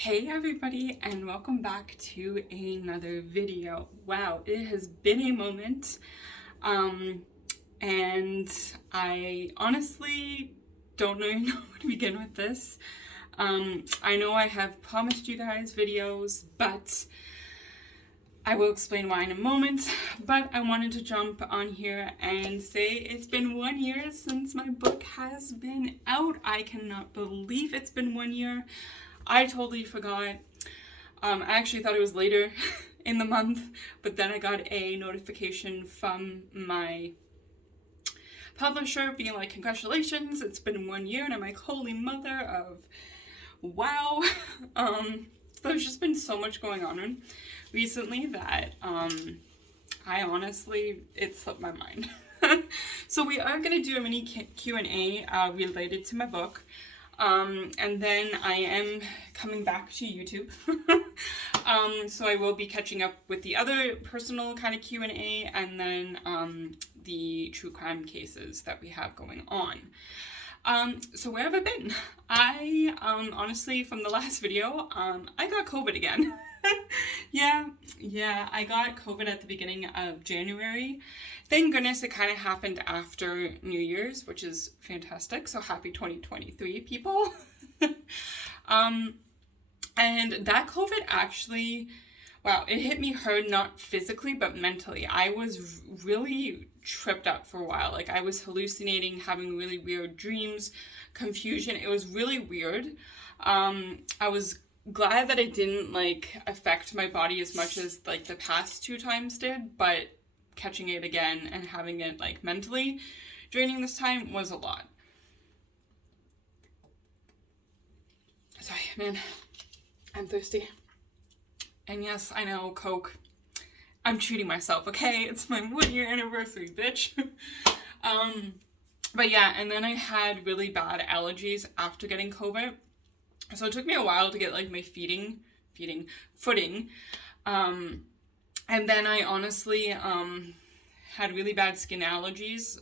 Hey everybody, and welcome back to another video. Wow, it has been a moment, and I honestly don't even know where to begin with this. I know I have promised you guys videos, but I will explain why in a moment. But I wanted to jump on here and say it's been 1 year since my book has been out. I cannot believe it's been 1 year. I totally forgot. I actually thought it was later in the month, but then I got a notification from my publisher being like, congratulations, it's been 1 year, and I'm like, holy mother of wow. There's just been so much going on recently that I honestly, it slipped my mind. So we are going to do a mini Q&A related to my book. And then I am coming back to YouTube. So I will be catching up with the other personal kind of Q&A and then the true crime cases that we have going on. So where have I been? I honestly, from the last video, I got COVID again. Yeah, I got COVID at the beginning of January. Thank goodness it kind of happened after New Year's, which is fantastic. So happy 2023, people. And that COVID actually, wow, it hit me hard, not physically, but mentally. I was really tripped up for a while. Like, I was hallucinating, having really weird dreams, confusion. It was really weird. I was glad that it didn't affect my body as much as the past 2 times did, but catching it again and having it mentally draining this time was a lot. Sorry, man, I'm thirsty. And yes, I know, Coke. I'm treating myself, okay? It's my 1 year anniversary, bitch. But yeah, and then I had really bad allergies after getting COVID. So it took me a while to get my footing. And then I honestly had really bad skin allergies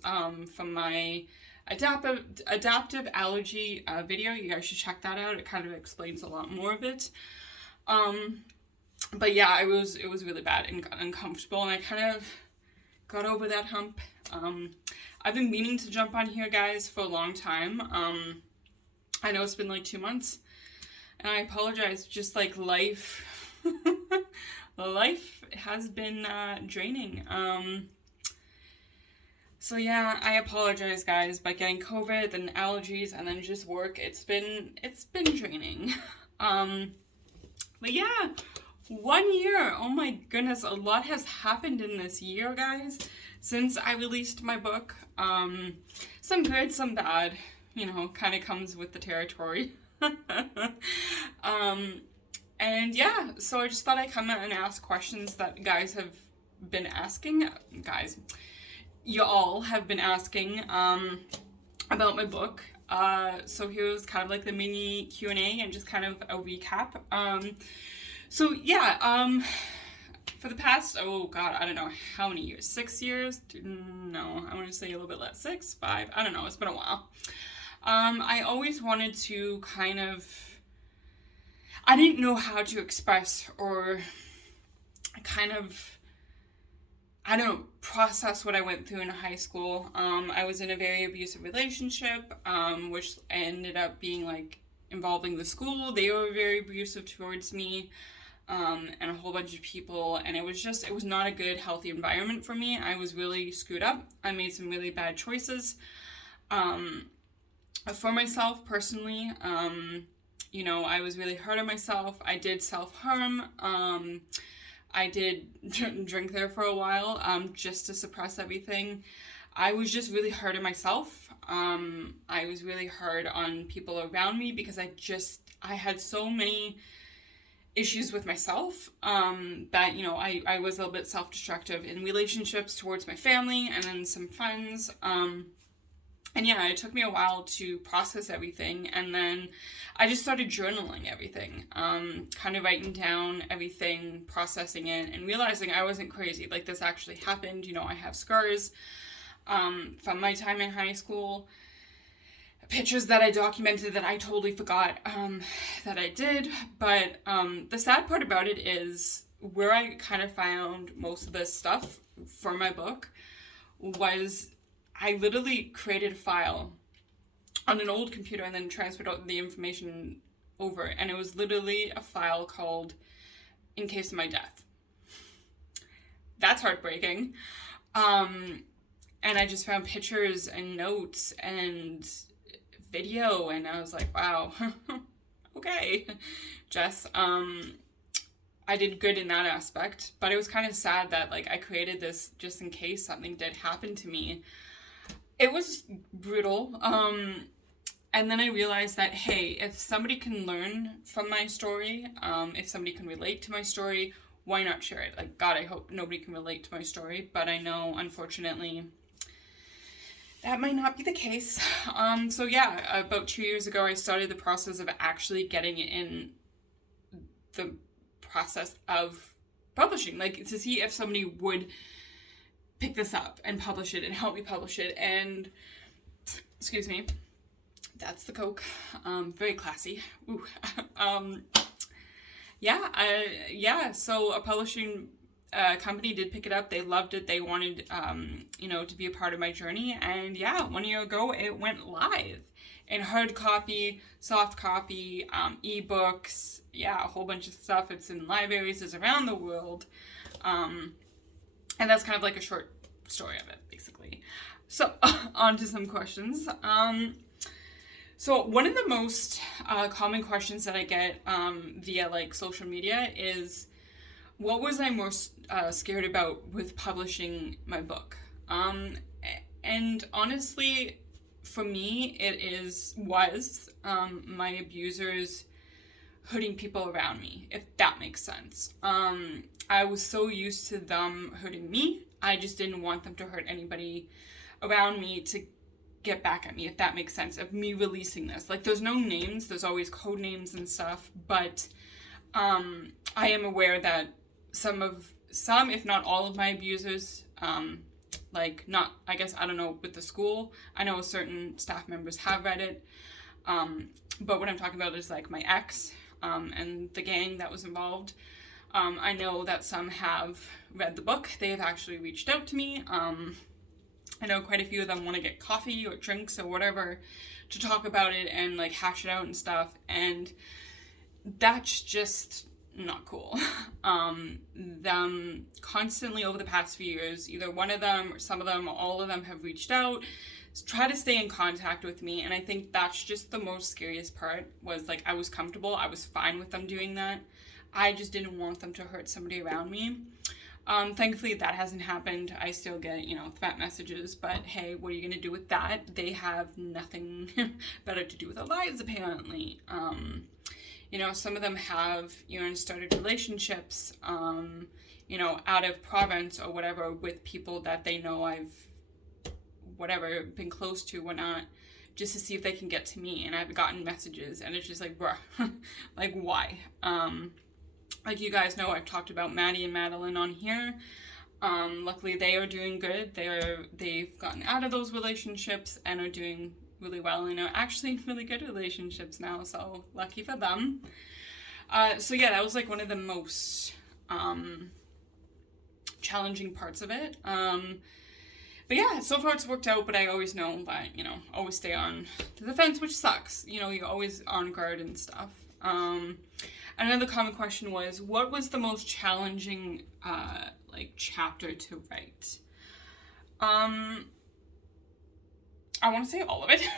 from my adaptive allergy video. You guys should check that out. It kind of explains a lot more of it. But yeah, it was really bad and uncomfortable, and I kind of got over that hump. I've been meaning to jump on here, guys, for a long time. I know it's been 2 months. And I apologize, just life, life has been draining. So yeah, I apologize, guys, but getting COVID and allergies and then just work, it's been draining. But yeah, 1 year, oh my goodness, a lot has happened in this year, guys, since I released my book. Some good, some bad, kind of comes with the territory. And yeah, so I just thought I'd come out and ask questions that guys have been asking. Guys, you all have been asking about my book. So here's kind of the mini Q&A and just kind of a recap. So yeah, for the past, oh god, I don't know how many years, 6 years? No, I want to say a little bit less, 6, 5, I don't know, it's been a while. I always wanted to I didn't know how to express or process what I went through in high school. I was in a very abusive relationship, which ended up being involving the school. They were very abusive towards me, and a whole bunch of people, and it was not a good, healthy environment for me. I was really screwed up. I made some really bad choices. For myself personally, I was really hard on myself. I did self-harm. I did drink there for a while, just to suppress everything. I was just really hard on myself. I was really hard on people around me because I had so many issues with myself, that, I was a little bit self-destructive in relationships towards my family and then some friends. And yeah, it took me a while to process everything, and then I just started journaling everything, kind of writing down everything, processing it, and realizing I wasn't crazy. This actually happened. I have scars from my time in high school. pictures that I documented that I totally forgot that I did. But the sad part about it is where I kind of found most of this stuff for my book was I literally created a file on an old computer and then transferred out the information over. And it was literally a file called In Case of My Death. That's heartbreaking. And I just found pictures and notes and video, and I was like, wow, okay, Jess, I did good in that aspect, but it was kind of sad that, like, I created this just in case something did happen to me. It was brutal, and then I realized that, hey, if somebody can learn from my story, if somebody can relate to my story, why not share it? Like, God, I hope nobody can relate to my story, but I know, unfortunately, that might not be the case. So yeah, about 2 years ago, I started the process of actually getting in the process of publishing, like to see if somebody would pick this up and publish it and help me publish it. And excuse me, that's the Coke. Very classy. Ooh. So a publishing company did pick it up. They loved it. They wanted, to be a part of my journey. And yeah, 1 year ago, it went live in hard copy, soft copy, ebooks, a whole bunch of stuff. It's in libraries around the world. And that's kind of like a short story of it, basically. So on to some questions. So one of the most common questions that I get via like social media is, what was I most scared about with publishing my book? And honestly, for me, was my abusers hurting people around me, if that makes sense. I was so used to them hurting me, I just didn't want them to hurt anybody around me to get back at me, if that makes sense, of me releasing this. Like, there's no names, there's always code names and stuff, but I am aware that some, if not all of my abusers, with the school, I know certain staff members have read it, but what I'm talking about is like my ex, and the gang that was involved. I know that some have read the book. They have actually reached out to me. I know quite a few of them want to get coffee or drinks or whatever to talk about it and like hash it out and stuff. And that's just not cool. Them constantly over the past few years, either one of them or some of them or all of them have reached out, try to stay in contact with me. And I think that's just the most scariest part, was like I was comfortable. I was fine with them doing that. I just didn't want them to hurt somebody around me. Thankfully that hasn't happened. I still get, threat messages, but hey, what are you going to do with that? They have nothing better to do with their lives, apparently. Some of them have, started relationships, out of province or whatever with people that they know I've, been close to, whatnot, just to see if they can get to me. And I've gotten messages and it's just like, bruh, like, why? Like you guys know, I've talked about Maddie and Madeline on here. Luckily they are doing good. They've gotten out of those relationships and are doing really well and are actually in really good relationships now, so lucky for them. That was like one of the most challenging parts of it. But yeah, so far it's worked out, but I always know that, always stay on the fence, which sucks. You're always on guard and stuff. Another common question was, what was the most challenging chapter to write? I want to say all of it,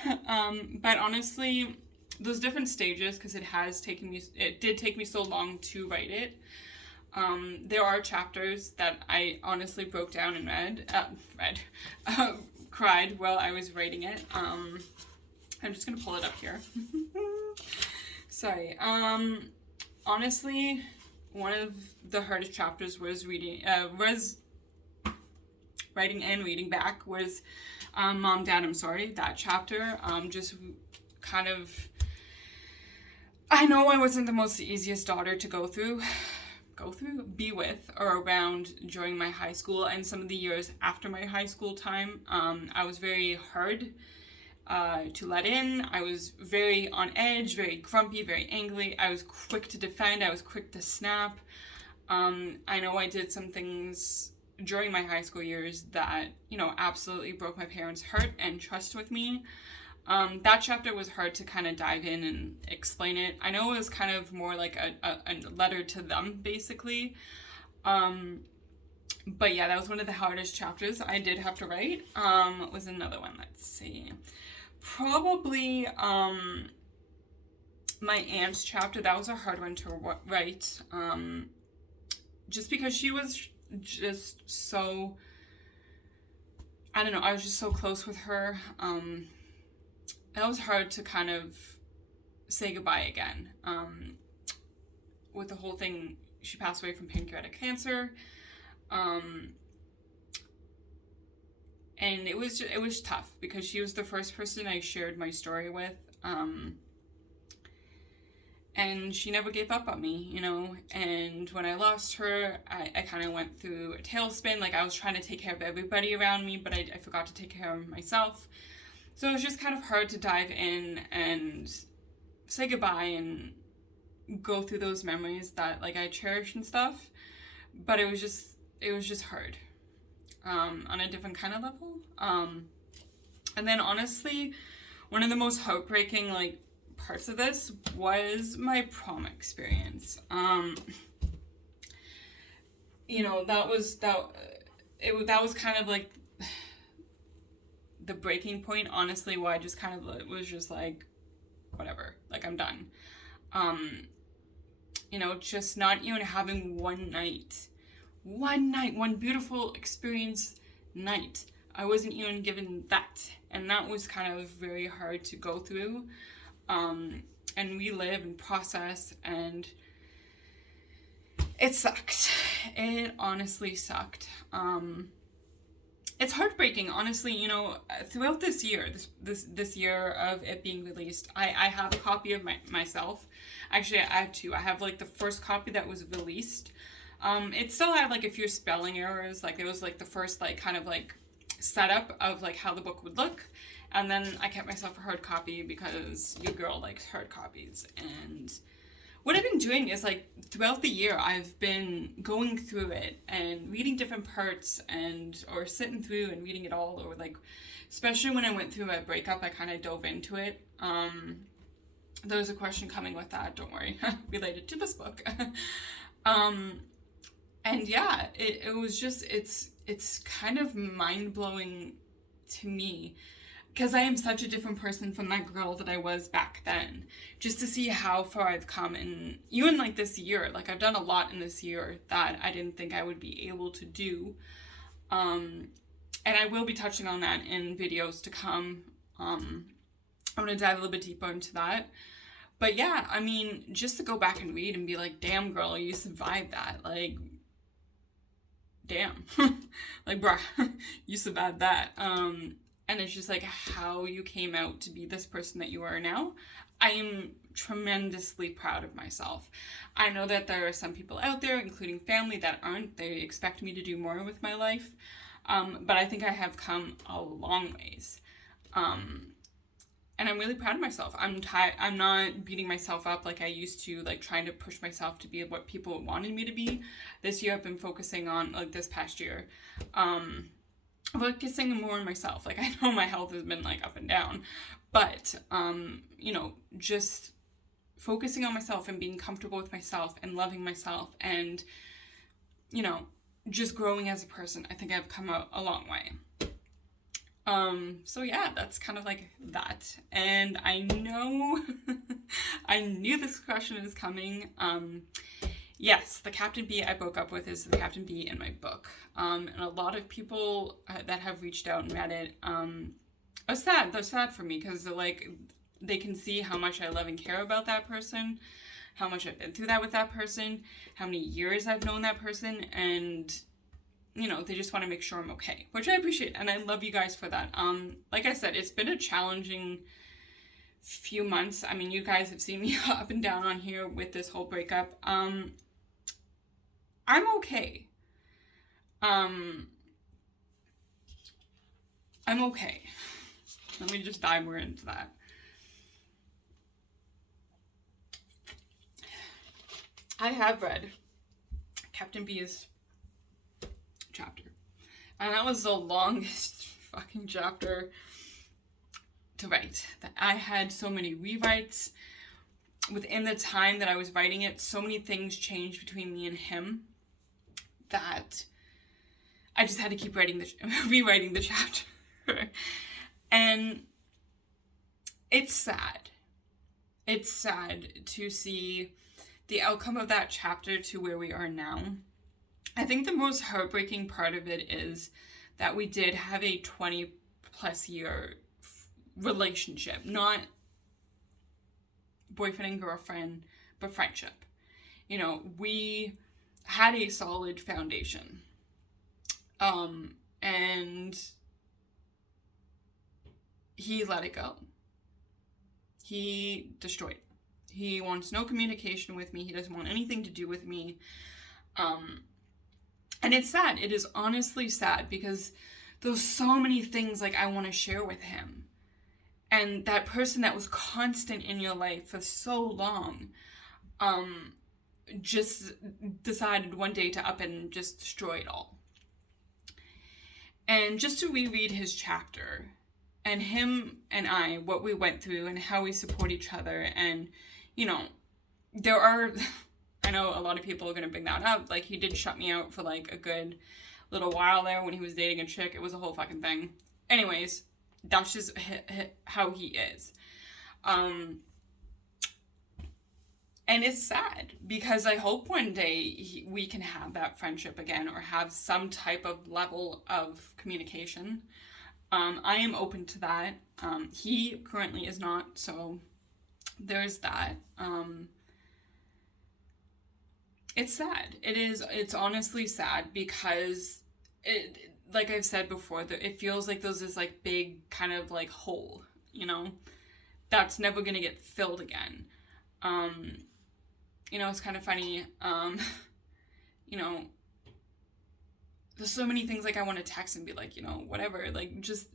but honestly, there's different stages because it did take me so long to write it. There are chapters that I honestly broke down and cried while I was writing it. I'm just gonna pull it up here. Sorry. Honestly, one of the hardest chapters was writing and reading back was Mom, Dad, I'm Sorry. That chapter, just kind of, I know I wasn't the most easiest daughter to be with or around during my high school and some of the years after my high school time. I was very hard to let in. I was very on edge, very grumpy, very angry. I was quick to defend. I was quick to snap. I know I did some things during my high school years that, you know, absolutely broke my parents' heart and trust with me. That chapter was hard to kind of dive in and explain it. I know it was kind of more like a letter to them, basically. But yeah, that was one of the hardest chapters I did have to write. What was another one? Let's see. Probably my aunt's chapter. That was a hard one to write. Just because she was just so, I don't know, I was just so close with her. That was hard to kind of say goodbye again. With the whole thing, she passed away from pancreatic cancer. And it was tough because she was the first person I shared my story with. And she never gave up on me, you know, and when I lost her, I kind of went through a tailspin. Like, I was trying to take care of everybody around me, but I forgot to take care of myself. So it was just kind of hard to dive in and say goodbye and go through those memories that, like, I cherish and stuff. But it was just hard, on a different kind of level. And then honestly, one of the most heartbreaking, like, parts of this was my prom experience. You know, that was kind of like the breaking point, honestly, where I just kind of was just like, whatever, like, I'm done. You know, just not even having one beautiful experience night. I wasn't even given that, and that was kind of very hard to go through. And relive and process, and it sucked. It honestly sucked. It's heartbreaking, honestly. You know, throughout this year, this year of it being released, I have a copy of myself. Actually, I have two. I have, like, the first copy that was released. It still had, like, a few spelling errors. Like, it was, like, the first, like, kind of, like, setup of, like, how the book would look. And then I kept myself a hard copy because your girl likes hard copies. And what I've been doing is, like, throughout the year, I've been going through it and reading different parts, or sitting through and reading it all, or, like, especially when I went through a breakup, I kind of dove into it. There's a question coming with that, don't worry, related to this book. And yeah, it was just, it's kind of mind-blowing to me, because I am such a different person from that girl that I was back then. Just to see how far I've come, and even, like, this year, like, I've done a lot in this year that I didn't think I would be able to do. And I will be touching on that in videos to come. I'm going to dive a little bit deeper into that. But yeah, I mean, just to go back and read and be like, damn, girl, you survived that. Like, damn. Like, bruh, you survived that. And it's just like how you came out to be this person that you are now. I am tremendously proud of myself. I know that there are some people out there, including family, that aren't. They expect me to do more with my life. But I think I have come a long ways. And I'm really proud of myself. I'm not beating myself up like I used to, like, trying to push myself to be what people wanted me to be. This year I've been focusing on, like, this past year, focusing more on myself. Like, I know my health has been, like, up and down, but, you know, just focusing on myself and being comfortable with myself and loving myself and, you know, just growing as a person. I think I've come a long way. So yeah, that's kind of like that. And I know, I knew this question was coming. Yes, the Captain B I broke up with is the Captain B in my book. And a lot of people that have reached out and read it, are sad. They're sad for me because they're like, they can see how much I love and care about that person, how much I've been through that with that person, how many years I've known that person, and, you know, they just want to make sure I'm okay, which I appreciate, and I love you guys for that. Like I said, it's been a challenging few months. I mean, you guys have seen me up and down on here with this whole breakup. I'm okay. I'm okay. let me just dive more into that. I have read Captain B's chapter, and that was the longest fucking chapter to write. That I had so many rewrites within the time that I was writing it. So many things changed between me and him that I just had to keep rewriting the chapter. And it's sad. It's sad to see the outcome of that chapter to where we are now. I think the most heartbreaking part of it is that we did have a 20 plus year relationship, not boyfriend and girlfriend, but friendship. You know, we had a solid foundation. And he let it go. He destroyed it. He wants no communication with me. He doesn't want anything to do with me. And it's sad. It is honestly sad because there's so many things like I want to share with him. And that person that was constant in your life for so long, just decided one day to up and just destroy it all. And just to reread his chapter, and him and I, what we went through and how we support each other. And, you know, there are, I know a lot of people are going to bring that up. Like, he did shut me out for like a good little while there when he was dating a chick. It was a whole fucking thing. Anyways, that's just how he is. And it's sad because I hope one day we can have that friendship again or have some type of level of communication. I am open to that. He currently is not, so there's that. It's sad. It's honestly sad because it, like I've said before, it feels like there's this like big kind of like hole, you know, that's never gonna get filled again. You know, it's kind of funny, you know, there's so many things like I want to text and be like, you know, whatever, like just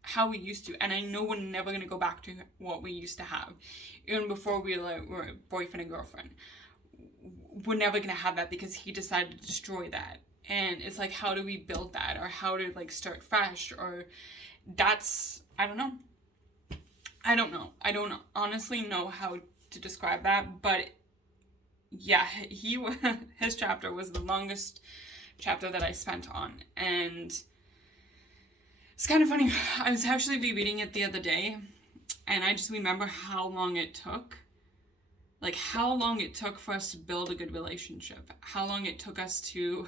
how we used to. And I know we're never going to go back to what we used to have. Even before we were boyfriend and girlfriend. We're never going to have that because he decided to destroy that. And it's like, how do we build that? Or how to like start fresh? Or that's, I don't know. I don't know. Honestly know how to describe that. But yeah, his chapter was the longest chapter that I spent on, and it's kind of funny. I was actually rereading it the other day, and I just remember how long it took. Like, how long it took for us to build a good relationship. How long it took us to,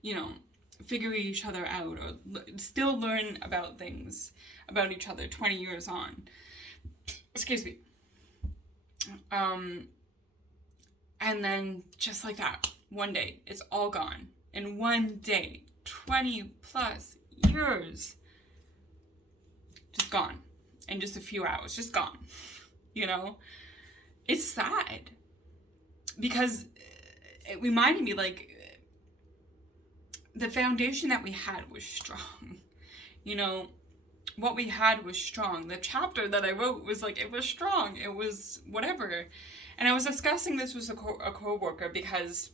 you know, figure each other out or still learn about things about each other 20 years on. Excuse me. And then, just like that, one day, it's all gone. In one day, 20 plus years, just gone. In just a few hours, just gone. You know? It's sad. Because it reminded me, like, the foundation that we had was strong. You know, what we had was strong. The chapter that I wrote was like, it was strong. It was whatever. And I was discussing this with a co-worker because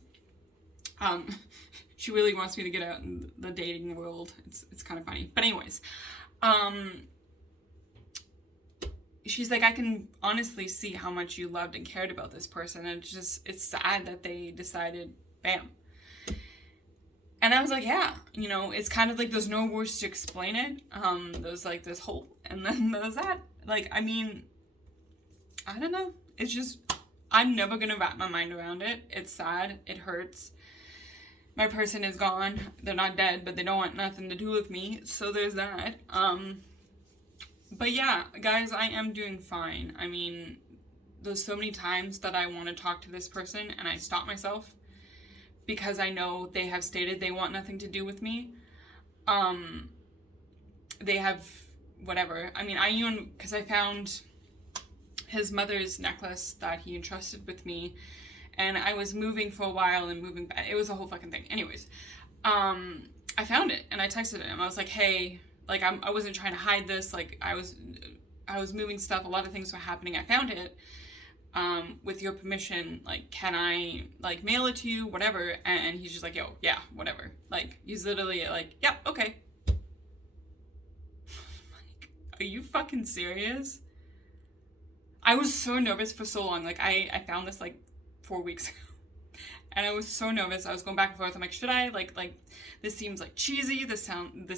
she really wants me to get out in the dating world. It's kind of funny. But anyways, she's like, I can honestly see how much you loved and cared about this person. And it's sad that they decided, bam. And I was like, yeah, you know, it's kind of like there's no words to explain it. There's like this hole, and then there's that. Like, I mean, I don't know. It's just, I'm never going to wrap my mind around it. It's sad. It hurts. My person is gone. They're not dead, but they don't want nothing to do with me. So there's that. But yeah, guys, I am doing fine. I mean, there's so many times that I want to talk to this person and I stop myself because I know they have stated they want nothing to do with me. They have whatever. I mean, I even, because I found his mother's necklace that he entrusted with me, and I was moving for a while and moving back. It was a whole fucking thing. Anyways, I found it and I texted him. I was like, hey, like, I wasn't trying to hide this. Like, I was moving stuff. A lot of things were happening. I found it. With your permission, like, can I, like, mail it to you, whatever? And he's just like, yo, yeah, whatever. Like, he's literally like, yeah, okay. Like, are you fucking serious? I was so nervous for so long. Like, I found this, like, 4 weeks ago. And I was so nervous. I was going back and forth. I'm like, should I? Like, this seems, like, cheesy. This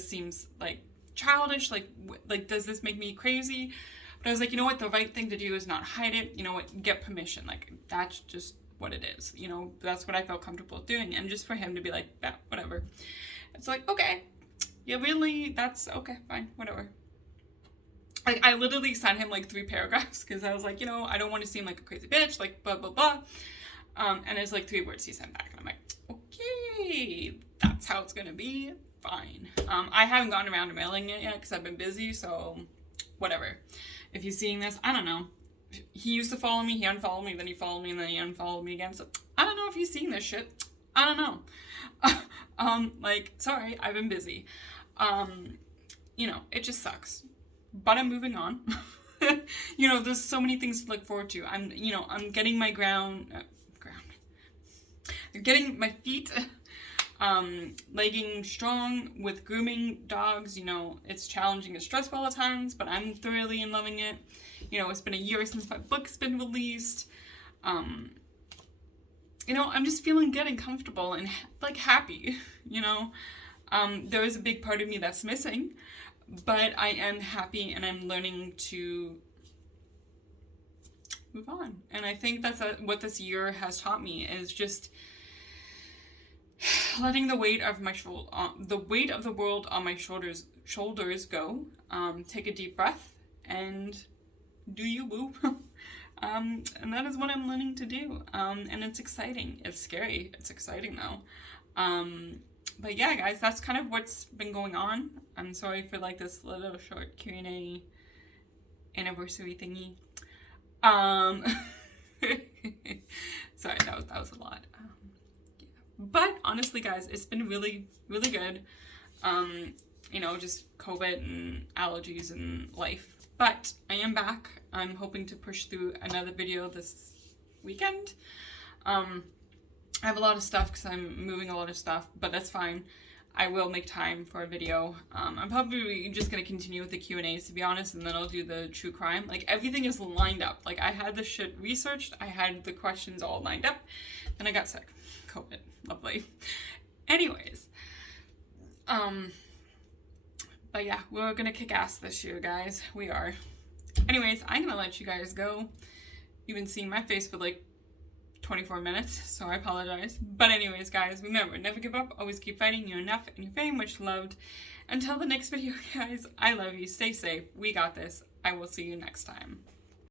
seems, like, childish. Like, does this make me crazy? But I was like, you know what? The right thing to do is not hide it. You know what? Get permission. Like, that's just what it is. You know, that's what I felt comfortable doing. And just for him to be like, yeah, whatever. It's like, okay. Yeah, really? That's okay, fine, whatever. Like, I literally sent him, like, 3 paragraphs because I was like, you know, I don't want to seem like a crazy bitch, like, blah, blah, blah. And it's, like, 3 words he sent back. And I'm like, okay, that's how it's going to be. Fine. I haven't gotten around to mailing it yet because I've been busy, so whatever. If he's seeing this, I don't know. He used to follow me, he unfollowed me, then he followed me, and then he unfollowed me again. So I don't know if he's seeing this shit. I don't know. Like, sorry, I've been busy. You know, it just sucks. But I'm moving on. You know, there's so many things to look forward to. I'm getting my getting my feet legging strong with grooming dogs. You know, it's challenging and stressful at times, but I'm thoroughly loving it. You know, it's been a year since my book's been released. You know, I'm just feeling good and comfortable and, like, happy, you know. There is a big part of me that's missing, but I am happy and I'm learning to move on. And I think that's what this year has taught me, is just letting the weight of the world on my shoulders go. Take a deep breath and do you, boo. And that is what I'm learning to do. And it's exciting. It's scary. It's exciting though. But yeah, guys, that's kind of what's been going on. I'm sorry for, like, this little short Q&A anniversary thingy. Sorry, that was a lot. Yeah. But honestly, guys, it's been really, really good. You know, just COVID and allergies and life. But I am back. I'm hoping to push through another video this weekend. I have a lot of stuff because I'm moving a lot of stuff, but that's fine. I will make time for a video. I'm probably just going to continue with the Q&As, to be honest, and then I'll do the true crime. Like, everything is lined up. Like, I had this shit researched. I had the questions all lined up. Then I got sick. COVID. Lovely. Anyways. But yeah, we're going to kick ass this year, guys. We are. Anyways, I'm going to let you guys go. You've been seeing my face for, like, 24 minutes, so I apologize. But anyways, guys, remember, never give up, always keep fighting. You're enough, and you're very much loved. Until the next video, guys, I love you. Stay safe. We got this. I will see you next time.